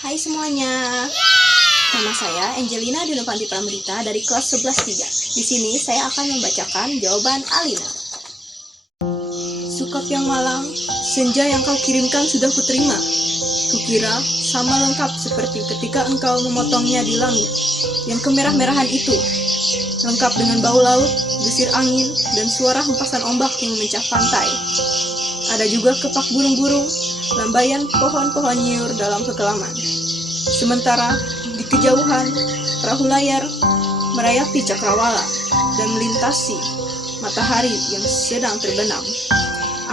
Hai semuanya, nama saya Angelina Dinovanti Pramudita dari kelas 11-3. Di sini saya akan membacakan jawaban Alina. Sukap yang malang, senja yang kau kirimkan sudah kuterima. Kukira sama lengkap seperti ketika engkau memotongnya di langit yang kemerah-merahan itu. Lengkap dengan bau laut, desir angin, dan suara hempasan ombak yang memecah pantai. Ada juga kepak burung-burung, lambaian pohon-pohon nyiur dalam kekelaman. Sementara di kejauhan, perahu layar merayapi cakrawala dan melintasi matahari yang sedang terbenam.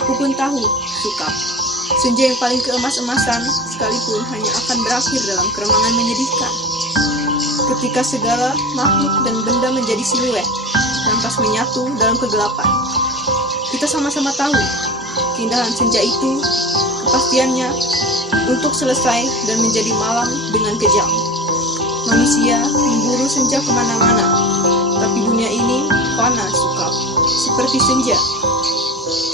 Aku pun tahu, Sukap, senja yang paling keemas-emasan sekalipun hanya akan berakhir dalam keremangan menyedihkan. Ketika segala makhluk dan benda menjadi siluet, lantas menyatu dalam kegelapan. Kita sama-sama tahu, keindahan senja itu, kepastiannya untuk selesai dan menjadi malam dengan kejam. Manusia memburu senja kemana-mana, tapi dunia ini fana, Sukap, seperti senja.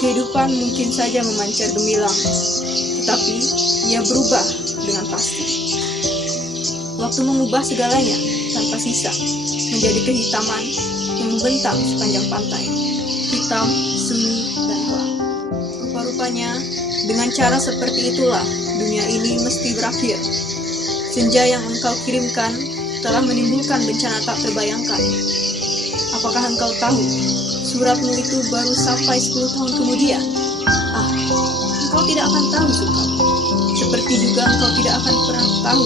Kehidupan mungkin saja memancar gemilang, tetapi ia berubah dengan pasti. Waktu mengubah segalanya tanpa sisa, menjadi kehitaman yang membentang sepanjang pantai. Hitam, sunyi, dan gelap. Rupa-rupanya, dengan cara seperti itulah dunia ini mesti berakhir. Senja yang engkau kirimkan telah menimbulkan bencana tak terbayangkan. Apakah engkau tahu, suratmu itu baru sampai 10 tahun kemudian? Engkau tidak akan tahu, Sukap. Seperti juga engkau tidak akan pernah tahu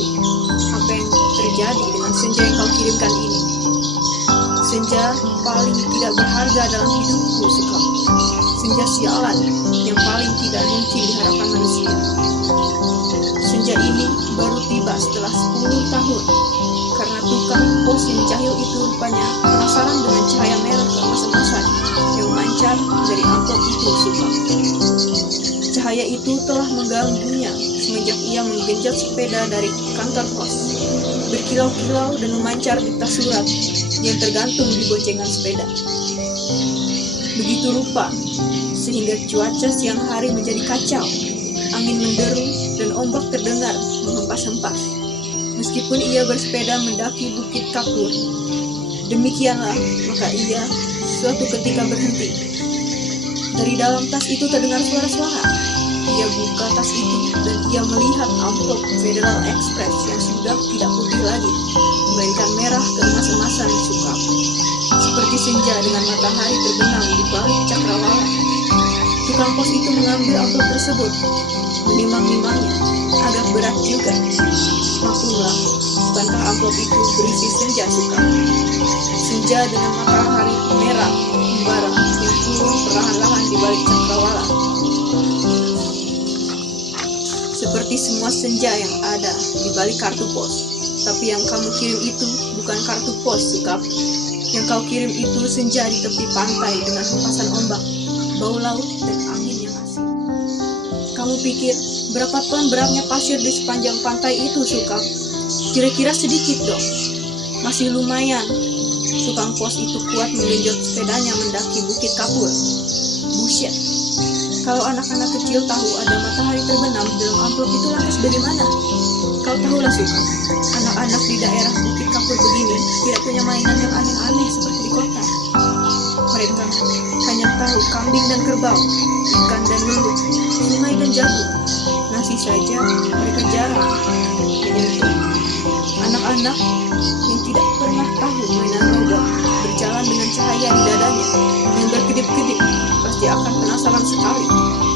apa yang terjadi dengan senja yang kau kirimkan ini. Senja paling tidak berharga dalam hidupku, Sukap. Senja sialan yang paling tidak mungkin diharapkan manusia. Senja ini baru tiba setelah 10 tahun, karena tukang pos yang jahil itu rupanya penasaran dengan cahaya merah keemas-emasan yang memancar dari amplop itu, Sukap. Cahaya itu telah mengganggunya semenjak ia menggenjot sepeda dari kantor pos, berkilau-kilau dan memancar di tas surat yang tergantung di boncengan sepeda. Begitu rupa, sehingga cuaca siang hari menjadi kacau, angin menderu dan ombak terdengar menghempas-hempas. Meskipun ia bersepeda mendaki Bukit Kapur, demikianlah maka ia suatu ketika berhenti. Dari dalam tas itu terdengar suara-suara. Ia buka tas itu dan ia melihat amplop Federal Express yang sudah tidak putih lagi, melainkan merah keemas-emasan, Sukap. Seperti senja dengan matahari terbenam di balik cakrawala. Tukang pos itu mengambil amplop tersebut, menimang-nimangnya, agak berat juga. Maklumlah, bukankah amplop itu berisi senja, Sukap? Senja dengan matahari merah membara yang turun perlahan-lahan di balik cakrawala. Seperti semua senja yang ada di balik kartu pos. Tapi yang kamu kirim itu bukan kartu pos, Sukap. Yang kau kirim itu senja di tepi pantai dengan hempasan ombak, bau laut, dan angin yang asing. Kamu pikir berapa ton beratnya pasir di sepanjang pantai itu, Sukap? Kira-kira sedikit dong. Masih lumayan. Tukang pos itu kuat menggenjot sepedanya mendaki Bukit Kapur. Buset. Kalau anak-anak kecil tahu ada matahari terbenam dalam amplop itu, lantas bagaimana? Kau tahulah, Sukap, anak-anak di daerah Bukit Kapur begini tidak punya mainan yang aneh-aneh seperti di kota. Mereka hanya tahu kambing dan kerbau, ikan dan lembut, sungai dan jagung. Nasi saja mereka jarang menyentuh. Anak-anak yang tidak pernah tahu mainan robot berjalan dengan cahaya di dadanya yang berkedip-kedip pasti akan penasaran sekali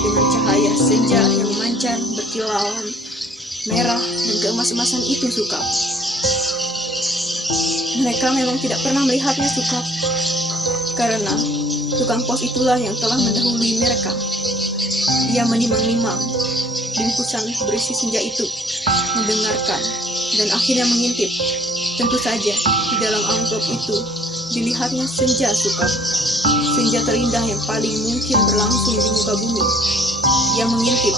dengan cahaya senja yang memancar berkilauan merah dan keemas-emasan itu, Sukap. Mereka memang tidak pernah melihatnya, Sukap, karena tukang pos itulah yang telah mendahului mereka. Ia menimang-nimang bungkusan berisi senja itu, mendengarkan, dan akhirnya mengintip. Tentu saja di dalam amplop itu dilihatnya senja, Sukap. Senja terindah yang paling mungkin berlangsung di muka bumi. Ia mengintip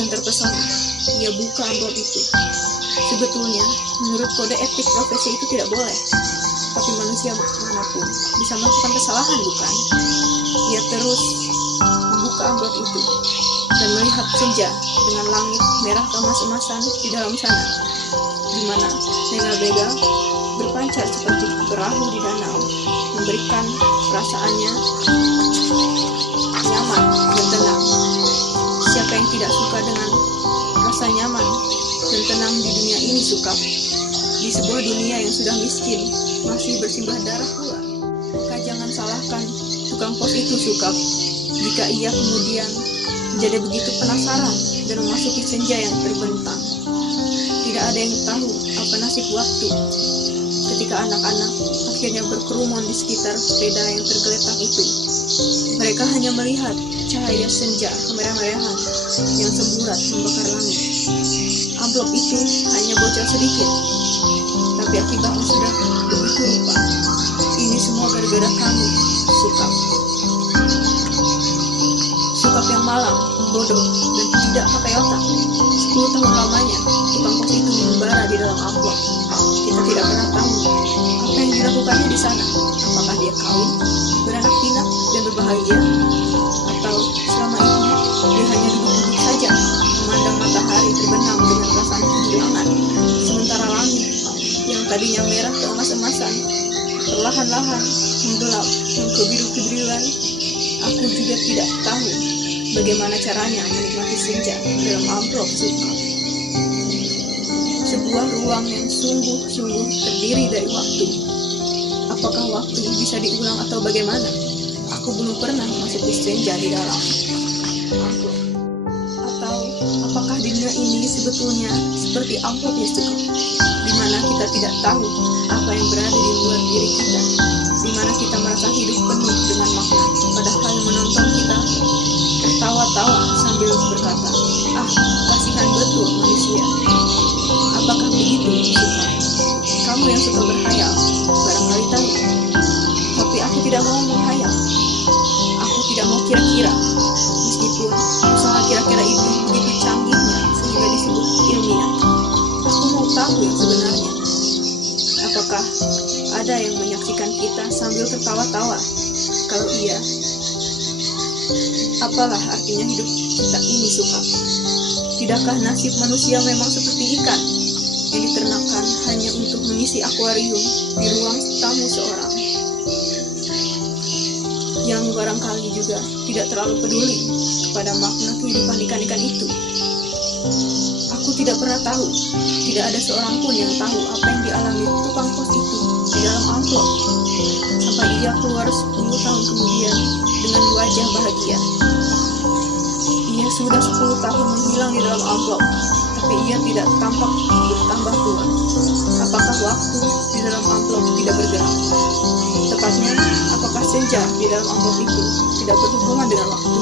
dan terpesona. Ia buka amplop itu. Sebetulnya, menurut kode etik profesi itu tidak boleh. Tapi manusia manapun bisa melakukan kesalahan, bukan? Ia terus membuka amplop itu. dan melihat senja dengan langit merah keemas-emasan di dalam sana, di mana Nega-Bega berpancar seperti perahu di danau, memberikan perasaannya nyaman dan tenang. Siapa yang tidak suka dengan rasa nyaman dan tenang di dunia ini, Sukap? Di sebuah dunia yang sudah miskin, masih bersimbah darah pula. Maka jangan salahkan tukang pos itu, Sukap, jika ia kemudian menjadi begitu penasaran dan memasuki senja yang terbentang. Tidak ada yang tahu apa nasib waktu ketika anak-anak akhirnya berkerumun di sekitar sepeda yang tergeletak itu. Mereka hanya melihat cahaya senja kemerah-merahan yang semburat membakar langit. Amplop itu hanya bocor sedikit, tapi akibatnya sudah begitu rupa. Ini semua gara-gara kamu, Sukap. Sukap yang malang, bodoh, dan tidak pakai otak. 10 tahun lamanya, tukang pos itu membara di dalam amplop. Kita tidak pernah tahu apa yang dilakukannya di sana. Apakah dia kawin, beranak pinak, dan berbahagia, atau selama ini dia hanya duduk-duduk saja, memandang matahari terbenam dengan perasaan kehilangan, sementara langit yang tadinya merah keemas-emasan perlahan-lahan menggelap dan kebiru-kebiruan. Aku juga tidak tahu bagaimana caranya menikmati senja dalam amplop, Sukap. Sebuah ruang yang sungguh-sungguh terdiri dari waktu. Apakah waktu bisa diulang atau bagaimana? Aku belum pernah memasuki senja di dalam amplop. Atau apakah dunia ini sebetulnya seperti amplop, ya, Sukap, di mana kita tidak tahu apa yang berada di luar diri kita, di mana kita merasa hidup penuh dengan makna, padahal yang menonton kita tertawa-tawa sambil berkata, "Ah, kasihan betul manusia." Apakah begitu, Sukap? Kamu yang suka berhayal, barangkali tahu. Tapi aku tidak mau menghayal. Aku tidak mau kira-kira, meskipun usaha kira-kira itu begitu canggihnya sehingga disebut ilmiah. Aku mau tahu yang sebenarnya. Apakah ada yang menyaksikan kita sambil tertawa-tawa? Kalau iya, apalah artinya hidup kita ini, Sukap? Tidakkah nasib manusia memang seperti ikan yang diternakan hanya untuk mengisi akuarium di ruang tamu seorang, yang barangkali juga tidak terlalu peduli kepada makna kehidupan ikan-ikan itu? Aku tidak pernah tahu. Tidak ada seorang pun yang tahu apa yang dialami tukang pos itu di dalam amplop, sampai ia keluar 10 tahun kemudian dengan wajah bahagia. Ia sudah 10 tahun menghilang di dalam amplop, tapi ia tidak tampak bertambah tua. Apakah waktu di dalam amplop tidak bergerak? Tepatnya, apakah senja di dalam amplop itu tidak berhubungan dengan waktu?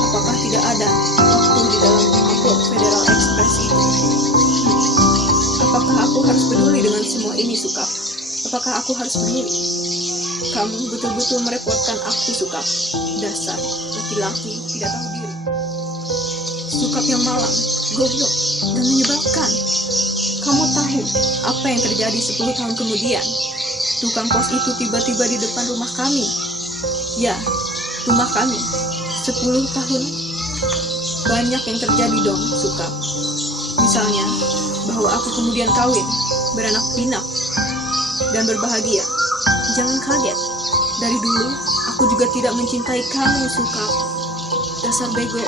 Apakah tidak ada waktu di dalam amplop Federal Express itu? Apakah aku harus peduli dengan semua ini, Sukap? Apakah aku harus peduli? Kamu betul-betul merepotkan aku, Sukap. Dasar laki-laki tidak tahu diri. Sukap yang malang, goblok, dan menyebalkan. Kamu tahu apa yang terjadi 10 tahun kemudian? Tukang pos itu tiba-tiba di depan rumah kami. Ya, rumah kami. 10 tahun. Banyak yang terjadi dong, Sukap. Misalnya, bahwa aku kemudian kawin, beranak pinak, dan berbahagia. Jangan kaget. Dari dulu, aku juga tidak mencintai kamu, Sukap. Dasar bego,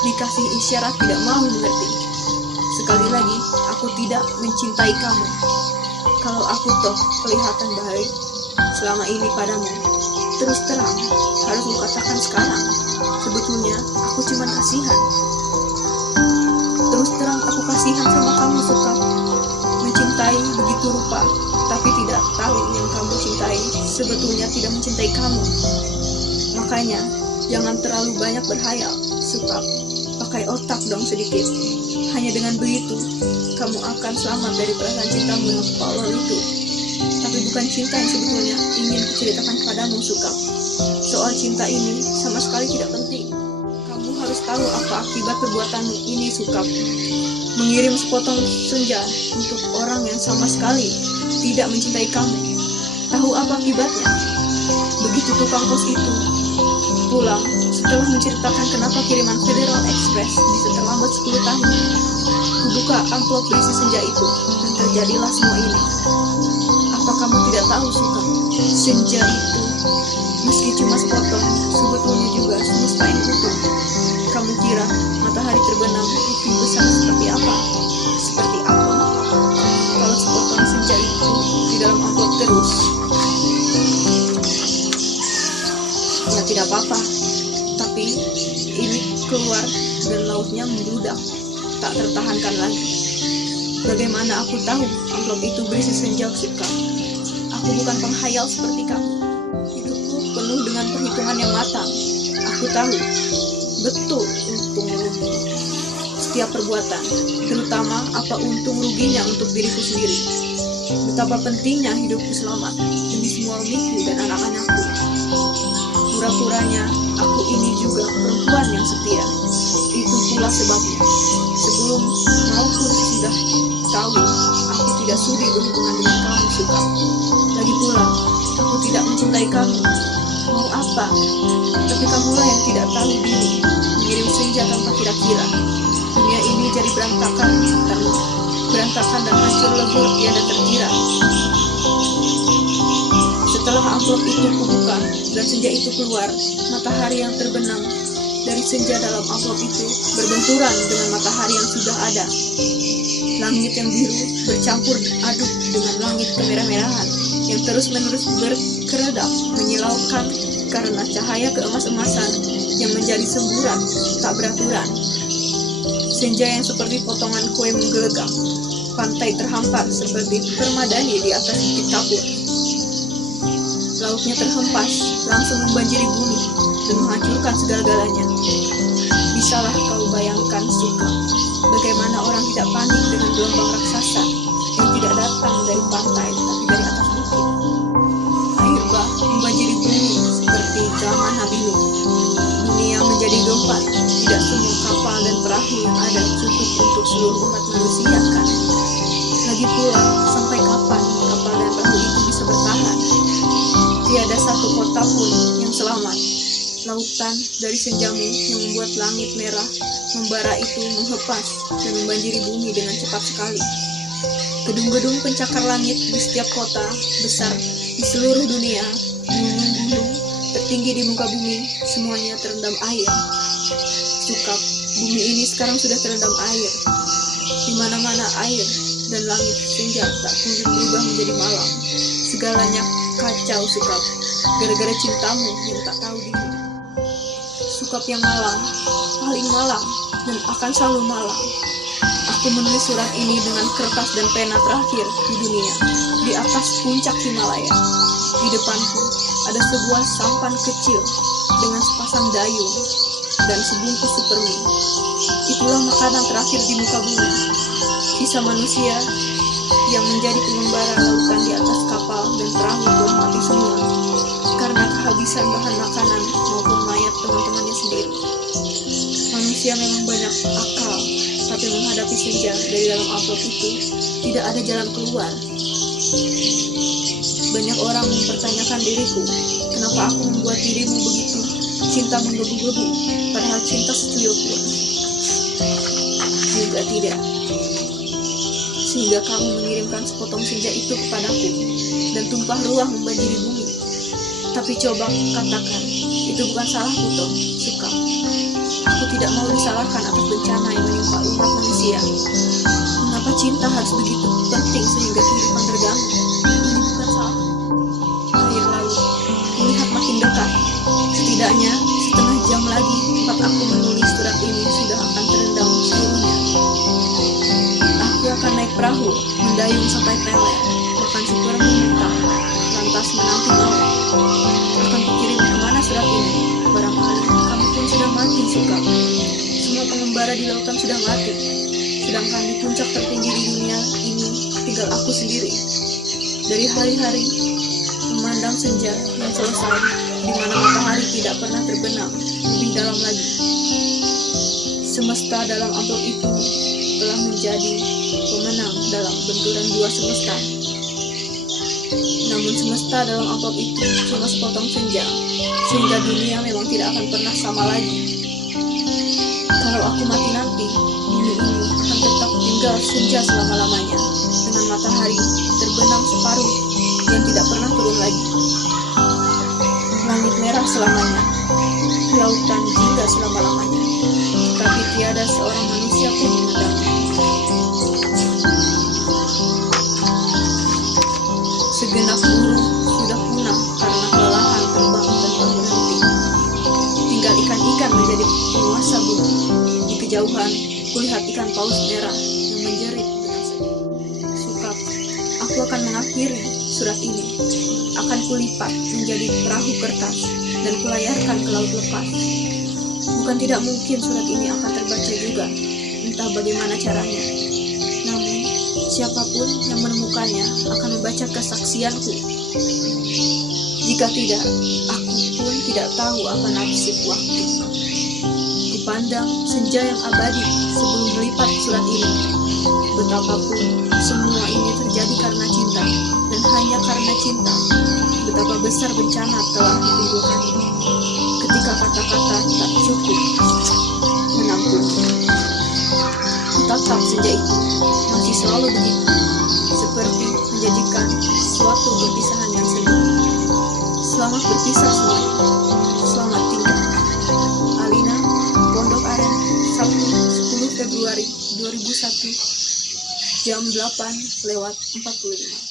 dikasih isyarat tidak mau mengerti. Sekali lagi, aku tidak mencintai kamu. Kalau aku toh kelihatan baik selama ini padamu, terus terang, harus kukatakan sekarang, sebetulnya aku cuma kasihan. Terus terang aku kasihan sama kamu, Sukap. Mencintai begitu rupa, tapi tidak tahu yang kamu cintai sebetulnya tidak mencintai kamu. Makanya, jangan terlalu banyak berhayal, Sukap. Pakai otak dong sedikit. Hanya dengan begitu, kamu akan selamat dari perasaan cintamu yang power itu. Tapi bukan cinta yang sebetulnya ingin kuceritakan padamu, Sukap. Soal cinta ini sama sekali tidak penting. Kamu harus tahu apa akibat perbuatanmu ini, Sukap. Mengirim sepotong senja untuk orang yang sama sekali tidak mencintai kamu. Tahu apa akibatnya? Begitu tukang pos itu pulang, setelah menceritakan kenapa kiriman Federal Express bisa terlambat 10 tahun, kubuka amplop berisi senja itu, dan terjadilah semua ini. Apa kamu tidak tahu, Suka? Senja itu, meski cuma sepotong, sebetulnya juga semesta yang utuh. Kamu kira matahari terbenam lebih besar seperti apa? Seperti apa? Kalau sepotong senja itu di dalam amplop terus, ya tidak apa-apa. Tapi ini keluar dan lautnya membludak, tak tertahankan lagi. Bagaimana aku tahu amplop itu berisi senja, Suka? Aku bukan penghayal seperti kamu. Hidupku penuh dengan perhitungan yang matang. Aku tahu betul untung rugi setiap perbuatan, terutama apa untung ruginya untuk diriku sendiri. Betapa pentingnya hidupku selamat demi semua miku dan anak-anakku. Pura-puranya aku ini juga perempuan yang setia. Itu pula sebabnya sebelum maupun sesudah kawin, aku tidak sudi berhubungan dengan kamu, Suka. Lagi pula, aku tidak mencintai kamu. Mau apa? Tapi kamulah yang tidak tahu diri, mengirim senja tanpa kira-kira. Dunia ini jadi berantakan dan hancur lebur tiada terkira. Setelah amplop itu kubuka dan senja itu keluar, matahari yang terbenam dari senja dalam amplop itu berbenturan dengan matahari yang sudah ada. Langit yang biru bercampur aduk dengan langit kemerah-merahan yang terus-menerus berkeredap menyilaukan karena cahaya keemas-emasan yang menjadi semburan tak beraturan. Senja yang seperti potongan kue menggelegak, pantai terhampar seperti permadani di atas bukit kapur. Lautnya terhempas, langsung membanjiri bumi dan menghancurkan segala-galanya. Bisalah kau bayangkan, Suka, bagaimana orang tidak panik dengan gelombang raksasa yang tidak datang dari pantai tapi dari atas bukit. Air bah membanjiri bumi seperti zaman Nabi Nuh. Dunia menjadi gempat, tidak semua kapal dan perahu yang ada cukup untuk seluruh umat manusia, kan? Lagi pula, sampai kapan kapal dan perahu itu bisa bertahan? Tiada satu kota pun yang selamat. Lautan dari senjamu yang membuat langit merah membara itu menghepas dan membanjiri bumi dengan cepat sekali. Gedung-gedung pencakar langit di setiap kota besar di seluruh dunia, gunung-gunung tertinggi di muka bumi, semuanya terendam air. Suka, bumi ini sekarang sudah terendam air. Di mana-mana air dan langit senja tak kunjung berubah menjadi malam. Segalanya kacau, Suka, gara-gara cintamu yang tak tahu diri. Sukap yang malang, paling malang, dan akan selalu malang. Aku menulis surat ini dengan kertas dan pena terakhir di dunia, di atas puncak Himalaya. Di depanku ada sebuah sampan kecil dengan sepasang dayung dan sebungkus supermie. Itulah makanan terakhir di muka bumi. Sisa manusia yang menjadi pengembara lautan di atas kapal dan perahu telah mati semua karena kehabisan bahan makanan maupun mayat teman-temannya sendiri. Manusia memang banyak akal, tapi menghadapi senja dari dalam amplop itu tidak ada jalan keluar. Banyak orang mempertanyakan diriku, kenapa aku membuat dirimu begitu cinta menggebu-gebu, padahal cinta secuil pun juga tidak. Sehingga kamu mengirimkan sepotong senja itu kepadaku dan tumpah ruah membanjiri bumi. Tapi coba katakan, itu bukan salahku toh, Suka. Aku tidak mau disalahkan atas bencana yang menimpa umat manusia. Mengapa cinta harus begitu penting sehingga kehidupan terganggu? Ini bukan salahku. Air laut melihat makin dekat. Setidaknya setengah jam lagi tempat aku menulis surat ini sudah akan terendam seluruhnya. Aku akan naik perahu, mendayung sampai Peler, makan supermie mentah, lantas menanti malam. Akan kukirim kemana surat ini? Barangkali kamu pun sudah mati, Suka. Semua pengembara di lautan sudah mati, sedangkan di puncak tertinggi di dunia ini tinggal aku sendiri. Dari hari-hari memandang senja yang selesai, di mana matahari tidak pernah terbenam lebih dalam lagi. Semesta dalam amplop itu telah menjadi pemenang dalam benturan dua semesta. Namun semesta dalam amplop itu cuma sepotong senja, sehingga dunia memang tidak akan pernah sama lagi. Kalau aku mati nanti, bumi ini akan tetap tinggal senja selama-lamanya, dengan matahari terbenam separuh yang tidak pernah turun lagi. Langit merah selamanya, lautan jingga selama-lamanya, tapi tiada seorang manusia pun memandangnya. Segenap burung sudah punah karena kelelahan terbang tanpa berhenti. Tinggal ikan-ikan menjadi penguasa bumi. Di kejauhan, kulihat ikan paus merah yang menjerit dengan sedih. Sukap, aku akan mengakhiri surat ini. Akan kulipat menjadi perahu kertas dan kulayarkan ke laut lepas. Bukan tidak mungkin surat ini akan terbaca juga, entah bagaimana caranya. Namun, siapapun yang menemukannya akan membaca kesaksianku. Jika tidak, aku pun tidak tahu apa nasib waktu. Dipandang senja yang abadi sebelum melipat surat ini. Betapapun semua ini terjadi karena cinta, dan hanya karena cinta. Betapa besar bencana telah ditimbulkannya. Ketika kata-kata tak cukup menampung. Tatap senja itu masih selalu begitu, seperti menjanjikan suatu perpisahan yang sedih. Selamat berpisah semuanya. Selamat tinggal. Alina, Pondok Aren, Sabtu 10 Februari 2001, jam 8:45.